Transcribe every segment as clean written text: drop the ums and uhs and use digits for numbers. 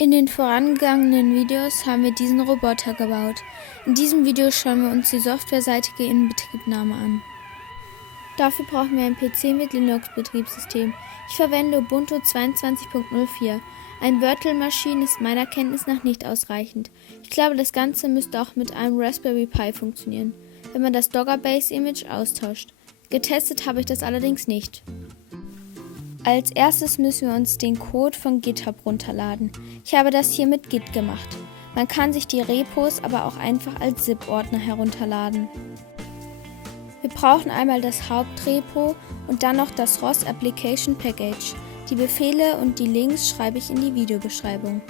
In den vorangegangenen Videos haben wir diesen Roboter gebaut. In diesem Video schauen wir uns die softwareseitige Inbetriebnahme an. Dafür brauchen wir einen PC mit Linux-Betriebssystem. Ich verwende Ubuntu 22.04. Ein Virtual Machine ist meiner Kenntnis nach nicht ausreichend. Ich glaube, das Ganze müsste auch mit einem Raspberry Pi funktionieren, wenn man das Dogger Base Image austauscht. Getestet habe ich das allerdings nicht. Als erstes müssen wir uns den Code von GitHub runterladen. Ich habe das hier mit Git gemacht. Man kann sich die Repos aber auch einfach als ZIP-Ordner herunterladen. Wir brauchen einmal das Hauptrepo und dann noch das ROS Application Package. Die Befehle und die Links schreibe ich in die Videobeschreibung.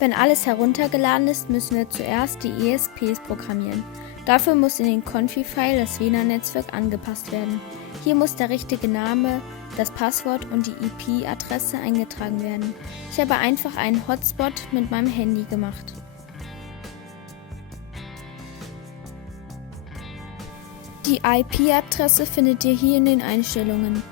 Wenn alles heruntergeladen ist, müssen wir zuerst die ESPs programmieren. Dafür muss in den Confi-File das WLAN-Netzwerk angepasst werden. Hier muss der richtige Name, das Passwort und die IP-Adresse eingetragen werden. Ich habe einfach einen Hotspot mit meinem Handy gemacht. Die IP-Adresse findet ihr hier in den Einstellungen.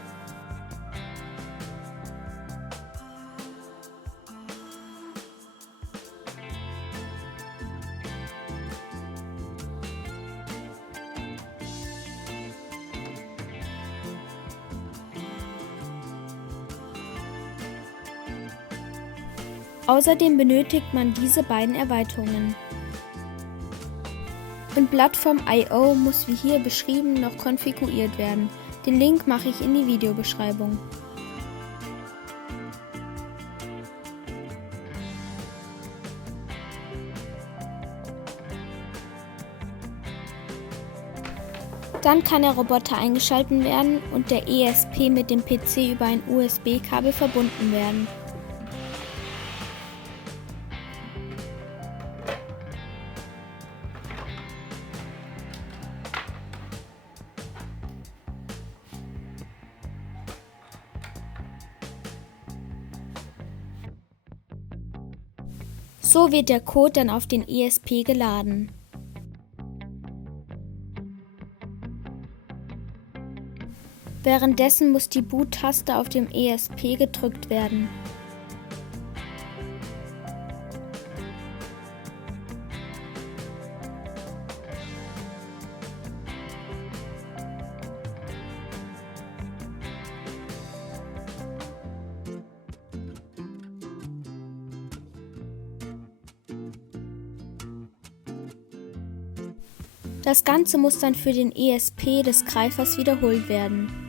Außerdem benötigt man diese beiden Erweiterungen. Und Plattform.io muss wie hier beschrieben noch konfiguriert werden. Den Link mache ich in die Videobeschreibung. Dann kann der Roboter eingeschaltet werden und der ESP mit dem PC über ein USB-Kabel verbunden werden. So wird der Code dann auf den ESP geladen. Währenddessen muss die Boot-Taste auf dem ESP gedrückt werden. Das Ganze muss dann für den ESP des Greifers wiederholt werden.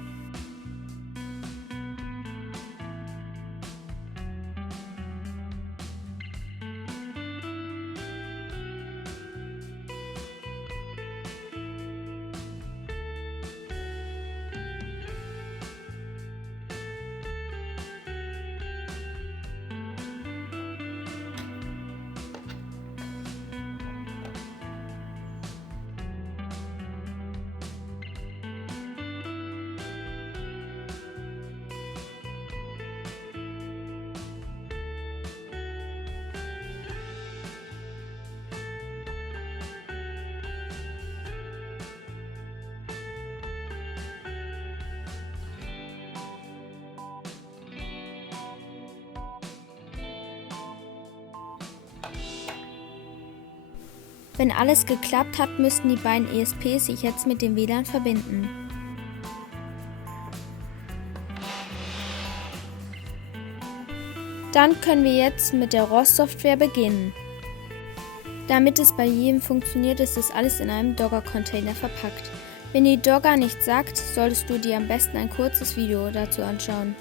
Wenn alles geklappt hat, müssten die beiden ESPs sich jetzt mit dem WLAN verbinden. Dann können wir jetzt mit der ROS-Software beginnen. Damit es bei jedem funktioniert, ist das alles in einem Docker-Container verpackt. Wenn die Dogger nichts sagt, solltest du dir am besten ein kurzes Video dazu anschauen.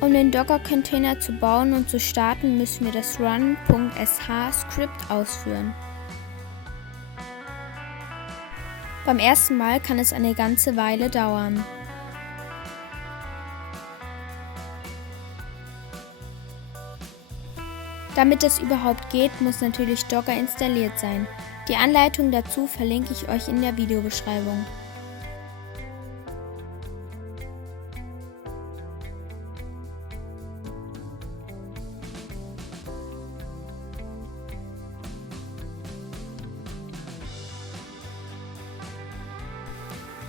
Um den Docker-Container zu bauen und zu starten, müssen wir das run.sh-Skript ausführen. Beim ersten Mal kann es eine ganze Weile dauern. Damit es überhaupt geht, muss natürlich Docker installiert sein. Die Anleitung dazu verlinke ich euch in der Videobeschreibung.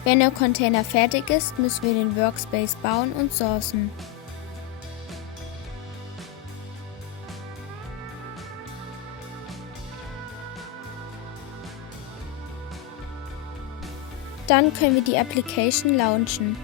Wenn der Container fertig ist, müssen wir den Workspace bauen und sourcen. Dann können wir die Application launchen.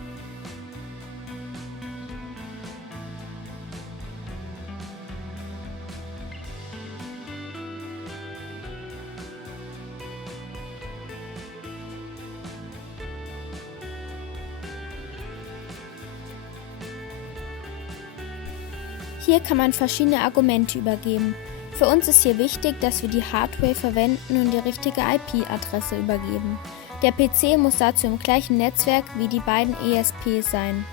Hier kann man verschiedene Argumente übergeben. Für uns ist hier wichtig, dass wir die Hardware verwenden und die richtige IP-Adresse übergeben. Der PC muss dazu im gleichen Netzwerk wie die beiden ESPs sein.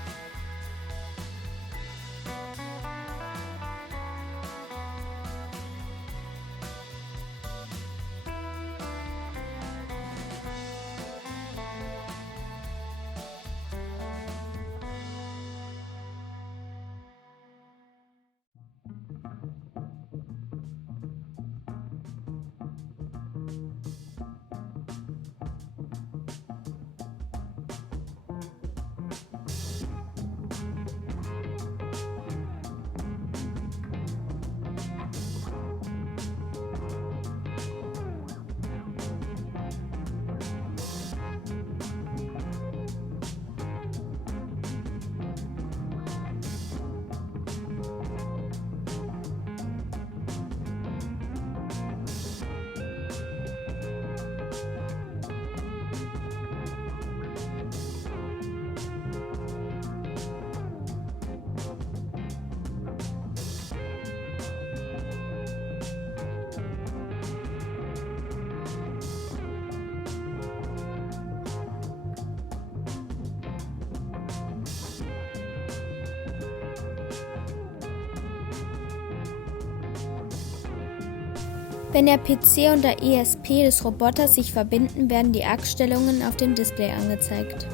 Wenn der PC und der ESP des Roboters sich verbinden, werden die Achsstellungen auf dem Display angezeigt.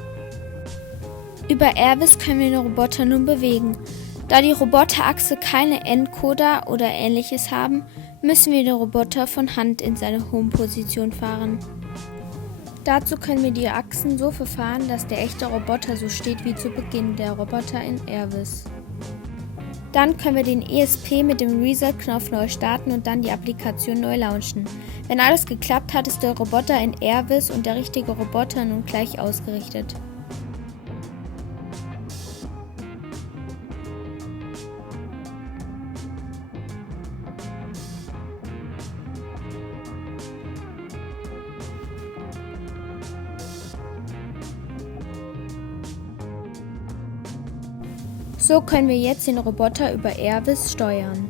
Über Airvis können wir den Roboter nun bewegen. Da die Roboterachse keine Encoder oder ähnliches haben, müssen wir den Roboter von Hand in seine Home-Position fahren. Dazu können wir die Achsen so verfahren, dass der echte Roboter so steht wie zu Beginn der Roboter in Airvis. Dann können wir den ESP mit dem Reset-Knopf neu starten und dann die Applikation neu launchen. Wenn alles geklappt hat, ist der Roboter in Airvis und der richtige Roboter nun gleich ausgerichtet. So können wir jetzt den Roboter über Airvis steuern.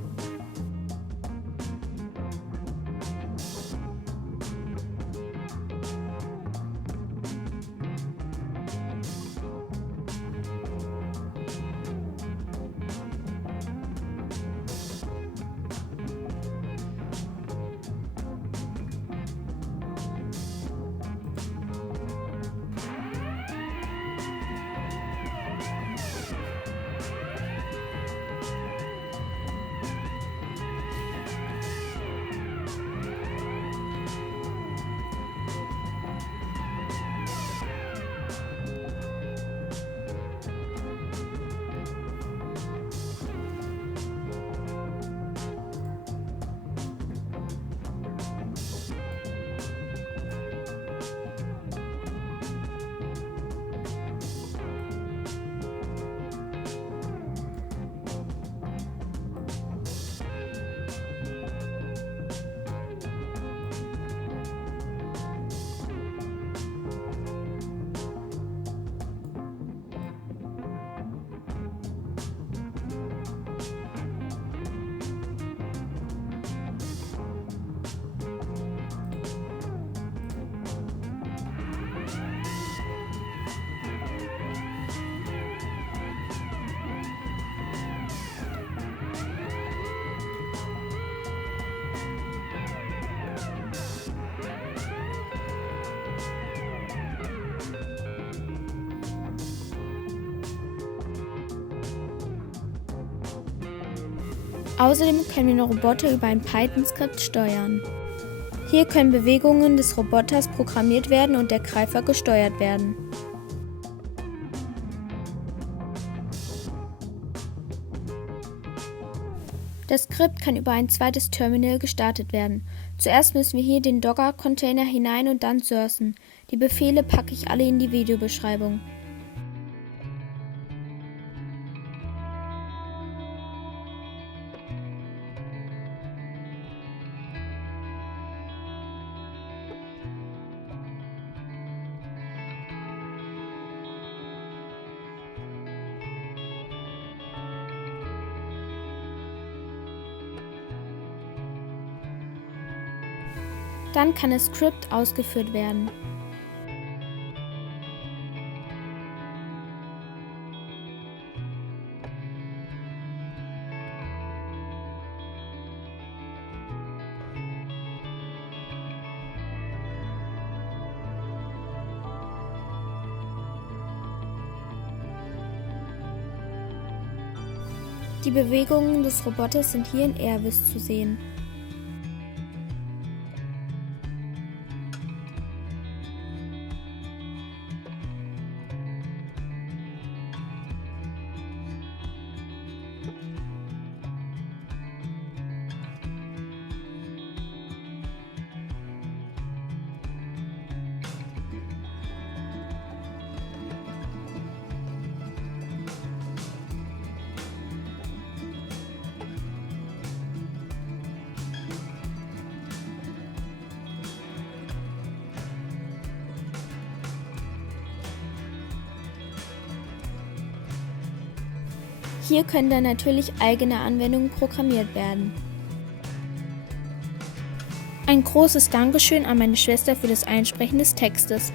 Außerdem können wir den Roboter über ein Python-Skript steuern. Hier können Bewegungen des Roboters programmiert werden und der Greifer gesteuert werden. Das Skript kann über ein zweites Terminal gestartet werden. Zuerst müssen wir hier den Docker-Container hinein und dann sourcen. Die Befehle packe ich alle in die Videobeschreibung. Dann kann das Skript ausgeführt werden. Die Bewegungen des Roboters sind hier in Airvis zu sehen. Hier können dann natürlich eigene Anwendungen programmiert werden. Ein großes Dankeschön an meine Schwester für das Einsprechen des Textes.